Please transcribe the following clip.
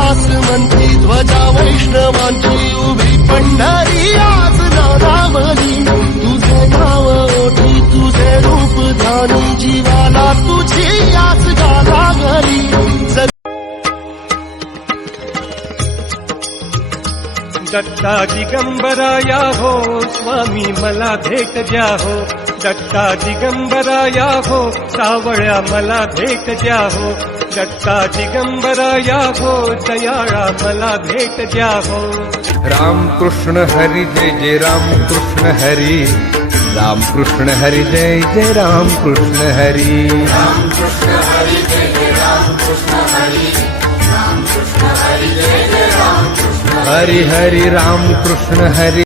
आसमंती ध्वजा वैष्णवांची उभी पंढरी आज नादावली, तुझे नाव ओठी तुझे रूप ध्यानी, जीवाला तुझी आस लागली. दत्ता दिगंबराया हो स्वामी मला भेट द्या हो, दत्ता दिगंबराया हो सावळ्या मला भेट द्या हो, दत्ता दिगंबराया हो दयाळा मला भेट द्या हो. राम कृष्ण हरी जय जय राम कृष्ण हरी, राम कृष्ण हरी जय जय राम कृष्ण हरी, राम कृष्ण हरी जय जय राम कृष्ण हरी, राम कृष्ण हरी जय जय राम कृष्ण हरी, हरी हरी राम कृष्ण हरी.